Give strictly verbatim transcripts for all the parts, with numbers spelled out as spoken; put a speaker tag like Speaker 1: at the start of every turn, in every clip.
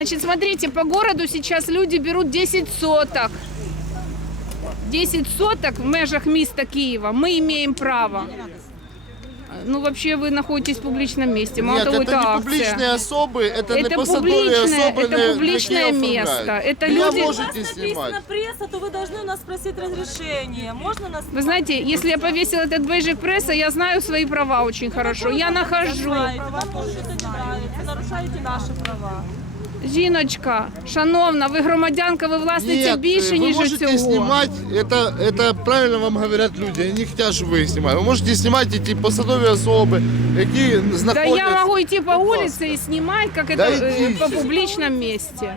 Speaker 1: Значит, смотрите, по городу сейчас люди берут десять соток. десять соток в межах міста Киева мы имеем право. Ну, вообще, вы находитесь в публичном месте. Мало
Speaker 2: Нет,
Speaker 1: того,
Speaker 2: это
Speaker 1: это
Speaker 2: не
Speaker 1: акция.
Speaker 2: публичные особы, это,
Speaker 1: Это
Speaker 2: не посадовые
Speaker 1: публичное,
Speaker 2: особы,
Speaker 1: это
Speaker 2: на-
Speaker 1: публичное
Speaker 2: на кем
Speaker 1: место.
Speaker 2: оформляют.
Speaker 1: Это
Speaker 2: Меня
Speaker 1: люди-
Speaker 2: можете
Speaker 3: Если
Speaker 2: снимать.
Speaker 3: написано пресса, то вы должны у нас спросить разрешение. Можно нас?
Speaker 1: Вы знаете, если я повесила этот бейджик пресса, я знаю свои права очень хорошо. Я нахожу.
Speaker 3: Вам может это не нравится, нарушаете наши права.
Speaker 1: Жіночка, шановна, ви громадянка, ви власниця
Speaker 2: Нет,
Speaker 1: більше,
Speaker 2: вы
Speaker 1: ніж
Speaker 2: можете
Speaker 1: цього.
Speaker 2: снимать, это, это правильно вам говорят люди, они не хотят, чтобы вы их снимали. Вы можете снимать эти посадовые особы, які
Speaker 1: Да
Speaker 2: знаходяться...
Speaker 1: я могу идти по
Speaker 2: Будь ласка.
Speaker 1: улице и снимать, как это
Speaker 2: Да
Speaker 1: э,
Speaker 2: идите.
Speaker 1: по публичном месте.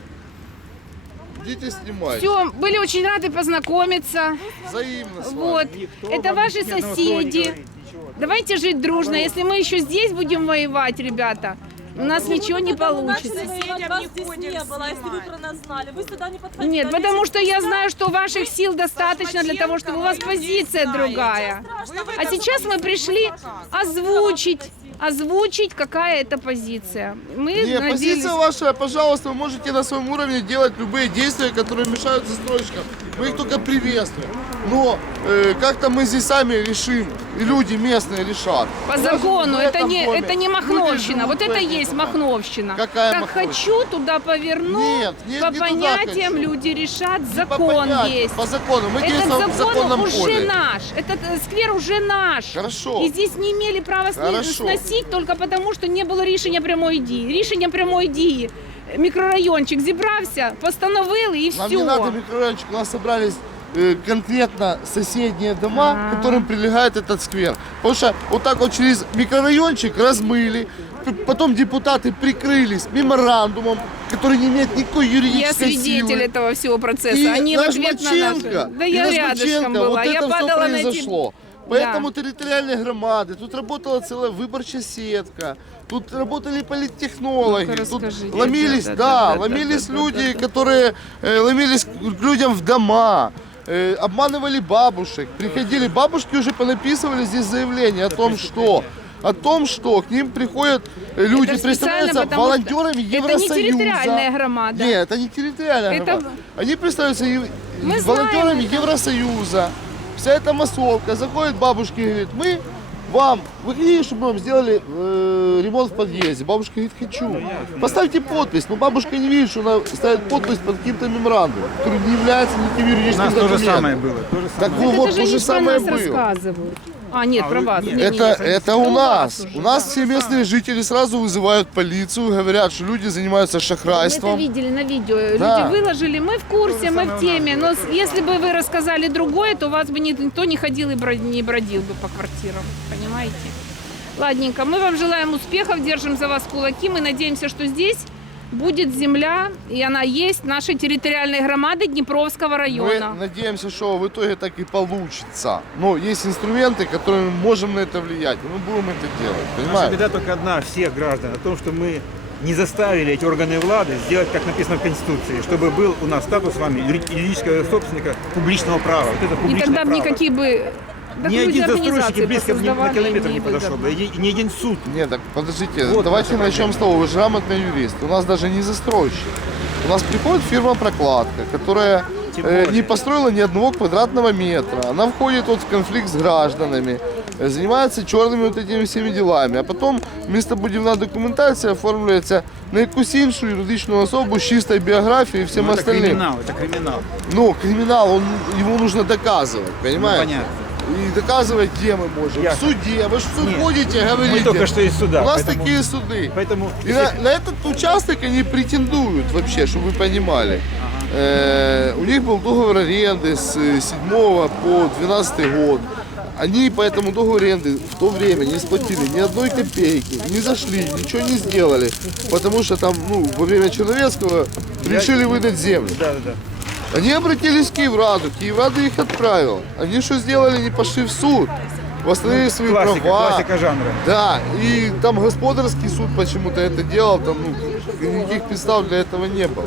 Speaker 2: Идите снимать.
Speaker 1: Все, были очень рады познакомиться.
Speaker 2: Взаимно с вами.
Speaker 1: Вот, это ваши соседи. Давайте жить дружно. Если мы еще здесь будем воевать, ребята, у нас ничего не получится.
Speaker 3: Вас здесь не было, если вы про нас знали. Вы сюда не подходили.
Speaker 1: Нет, потому что я знаю, что ваших сил достаточно для того, чтобы у вас позиция другая. А сейчас мы пришли озвучить, озвучить, какая это позиция. Мы
Speaker 2: Не,
Speaker 1: надеялись...
Speaker 2: позиция ваша, пожалуйста, вы можете на своем уровне делать любые действия, которые мешают застройщикам. Мы их только приветствуем. Но э, как-то мы здесь сами решим, и люди местные решат.
Speaker 1: По
Speaker 2: Даже
Speaker 1: закону,
Speaker 2: в
Speaker 1: это
Speaker 2: этом
Speaker 1: не,
Speaker 2: доме
Speaker 1: это не
Speaker 2: люди
Speaker 1: Махновщина,
Speaker 2: живут
Speaker 1: вот
Speaker 2: в
Speaker 1: это
Speaker 2: этих
Speaker 1: есть
Speaker 2: домах.
Speaker 1: Махновщина.
Speaker 2: Какая
Speaker 1: Как
Speaker 2: Махновщина?
Speaker 1: хочу, туда поверну,
Speaker 2: Нет, не-
Speaker 1: по
Speaker 2: не туда
Speaker 1: понятиям
Speaker 2: хочу.
Speaker 1: люди решат,
Speaker 2: Не по
Speaker 1: закон
Speaker 2: понятиям,
Speaker 1: есть.
Speaker 2: По закону. Мы
Speaker 1: Этот
Speaker 2: действуем в
Speaker 1: закон
Speaker 2: законном
Speaker 1: уже
Speaker 2: поле.
Speaker 1: наш, этот э, сквер уже наш.
Speaker 2: Хорошо.
Speaker 1: И здесь не имели права сни-
Speaker 2: Хорошо.
Speaker 1: сносить только потому, что не було рішення прямої дії. Рішення прямої дії. Мікрорайончик зібрався, постановили і
Speaker 2: Нам
Speaker 1: все.
Speaker 2: не надо микрорайончик, у нас собрались э, конкретно соседние дома,
Speaker 1: А.
Speaker 2: к которым прилегает этот сквер. Потому что вот так вот через микрорайончик размыли, п- потом депутаты прикрылись меморандумом, который не имеет никакой
Speaker 1: Я
Speaker 2: юридической
Speaker 1: свидетель
Speaker 2: силы.
Speaker 1: этого всего процесса.
Speaker 2: И
Speaker 1: Они в
Speaker 2: наш
Speaker 1: ответ на
Speaker 2: Маченко,
Speaker 1: наши. Да
Speaker 2: и
Speaker 1: я
Speaker 2: наш
Speaker 1: рядышком
Speaker 2: Маченко,
Speaker 1: была.
Speaker 2: вот
Speaker 1: Я
Speaker 2: это все
Speaker 1: падала на эти...
Speaker 2: произошло.
Speaker 1: Да.
Speaker 2: Поэтому территориальные громады, тут работала целая выборчая сетка, тут работали политтехнологи,
Speaker 1: Ну-ка,
Speaker 2: тут
Speaker 1: расскажите.
Speaker 2: ломились,
Speaker 1: Да,
Speaker 2: да,
Speaker 1: да, да, да,
Speaker 2: ломились
Speaker 1: да, да,
Speaker 2: люди,
Speaker 1: да, да.
Speaker 2: которые э, ломились к людям в дома, э, обманывали бабушек. Приходили бабушки, уже понаписывали здесь заявление о том, что о том, что к ним приходят э, люди,
Speaker 1: Это
Speaker 2: представляются
Speaker 1: специально, потому
Speaker 2: волонтерами
Speaker 1: что это не
Speaker 2: Евросоюза.
Speaker 1: территориальная громада.
Speaker 2: Нет, это не территориальная
Speaker 1: Это-
Speaker 2: громада. Они представляются ев-
Speaker 1: Мы
Speaker 2: волонтерами
Speaker 1: знаем это.
Speaker 2: Евросоюза. Вся эта массовка. Заходит бабушки и говорит, мы вам, вы хотите, чтобы мы вам сделали э, ремонт в подъезде? Бабушка говорит, хочу. Поставьте подпись. Но бабушка не видит, что она ставит подпись под каким-то меморандумом, который не является никаким
Speaker 4: У
Speaker 2: юридическим
Speaker 4: нас то же
Speaker 2: документом.
Speaker 4: самое было. То же
Speaker 2: Так
Speaker 4: самое.
Speaker 2: вот,
Speaker 1: Это
Speaker 2: вот
Speaker 1: же
Speaker 2: то
Speaker 1: они
Speaker 2: же
Speaker 1: про
Speaker 2: самое
Speaker 1: нас
Speaker 2: было.
Speaker 1: рассказывают. А, нет,
Speaker 4: А,
Speaker 1: про
Speaker 4: вы-
Speaker 1: вас.
Speaker 4: нет.
Speaker 1: Не, не,
Speaker 2: Это,
Speaker 1: нет.
Speaker 2: это
Speaker 1: Ну,
Speaker 2: у нас.
Speaker 1: уже,
Speaker 2: У нас
Speaker 1: да.
Speaker 2: все местные жители сразу вызывают полицию, говорят, что люди занимаются
Speaker 1: Мы это
Speaker 2: шахрайством.
Speaker 1: видели на видео.
Speaker 2: Да.
Speaker 1: Люди выложили, мы в курсе, мы в теме. Но с- если бы вы рассказали другое, то у вас бы ни- никто не ходил и брод- не бродил бы по квартирам. Понимаете? Ладненько, мы вам желаем успехов, держим за вас кулаки. Мы надеемся, что здесь будет земля, и она есть, нашей территориальной громады Днепровского
Speaker 2: Мы
Speaker 1: района.
Speaker 2: надеемся, что в итоге так и получится. Но есть инструменты, которыми мы можем на это влиять. И мы будем это делать.
Speaker 4: Наша
Speaker 2: Понимаете?
Speaker 4: беда только одна, всех граждан, о том, что мы не заставили эти органы влады сделать, как написано в Конституции, чтобы был у нас статус с вами юри- юридического собственника публичного права. Вот это
Speaker 1: И
Speaker 4: публичное
Speaker 1: тогда бы
Speaker 4: право.
Speaker 1: никакие бы... Так
Speaker 4: Ни
Speaker 1: люди
Speaker 4: один застройщик
Speaker 1: организации
Speaker 4: и близко ни на
Speaker 1: посоздавали,
Speaker 4: километр
Speaker 1: им
Speaker 4: не подошел бы,
Speaker 1: выгодно.
Speaker 4: и ни один суд.
Speaker 2: Нет, так подождите,
Speaker 4: Вот
Speaker 2: давайте
Speaker 4: наша
Speaker 2: начнем
Speaker 4: проблема.
Speaker 2: с того, вы же грамотный юрист. У нас даже не застройщик. У нас приходит фирма «Прокладка», которая
Speaker 4: Тем
Speaker 2: э,
Speaker 4: более.
Speaker 2: не построила ни одного квадратного метра. Она входит вот в конфликт с гражданами, э, занимается черными вот этими всеми делами. А потом містобудівна документація оформляется на якусь іншу юридичну особу з чистой біографією і всем
Speaker 4: Ну, это
Speaker 2: остальным.
Speaker 4: криминал, это криминал.
Speaker 2: Ну, криминал, он, его нужно доказывать,
Speaker 4: Ну,
Speaker 2: понимаете?
Speaker 4: понятно.
Speaker 2: И доказывать, где мы можем.
Speaker 4: Я-
Speaker 2: В суде. Вы же в суд
Speaker 4: Нет.
Speaker 2: ходите, говорите.
Speaker 4: Мы только что из суда.
Speaker 2: У нас
Speaker 4: поэтому-
Speaker 2: такие суды.
Speaker 4: Поэтому
Speaker 2: И на, на этот участок они претендуют вообще, чтобы вы понимали. Э, у них был договор аренды с э, седьмого по двенадцатый год. Они по этому договору аренды в то время не сплатили ни одной копейки, не зашли, ничего не сделали. Потому что там, ну, во время Черновецкого решили выдать землю.
Speaker 4: Да, да, да.
Speaker 2: Они обратились к Киевраду, Киеврада их отправил. Они что сделали, не пошли в суд, восстановили свои
Speaker 4: Классика,
Speaker 2: права.
Speaker 4: классика жанра.
Speaker 2: Да, и там господарский суд почему-то это делал, там ну, никаких підстав для этого не было.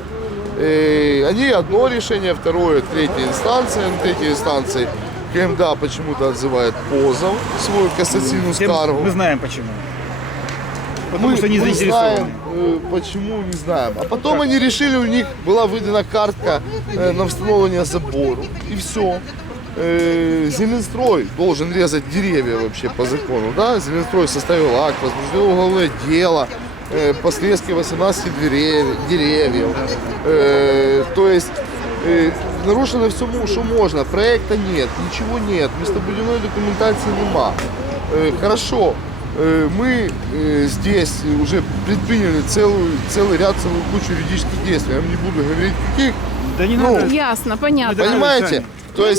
Speaker 2: И они одно решение, второе, третья инстанция, на третьей инстанции КМДА почему-то отзывает позов, свою кассацийную
Speaker 4: Тем-
Speaker 2: скаргу.
Speaker 4: Мы знаем почему. Потому
Speaker 2: Мы-
Speaker 4: что не
Speaker 2: мы
Speaker 4: заинтересованы.
Speaker 2: знаем, э, почему, не знаем. А потом они решили, у них была выдана картка э, на восстановление забору. И все. Э, Зеленстрой должен резать деревья вообще по закону. Да? Зеленстрой составил акт, возбуждено уголовное дело э, по следствию восемнадцати деревьев. деревьев. Э, то есть э, нарушено все, что можно. Проекта нет, ничего нет, местобудівної документации нема. Э, хорошо. Мы здесь уже предприняли целую, целый ряд, целую кучу юридических действий. Я не буду говорить каких.
Speaker 4: Да не
Speaker 2: Ну,
Speaker 4: надо.
Speaker 1: Ясно, понятно.
Speaker 2: Понимаете?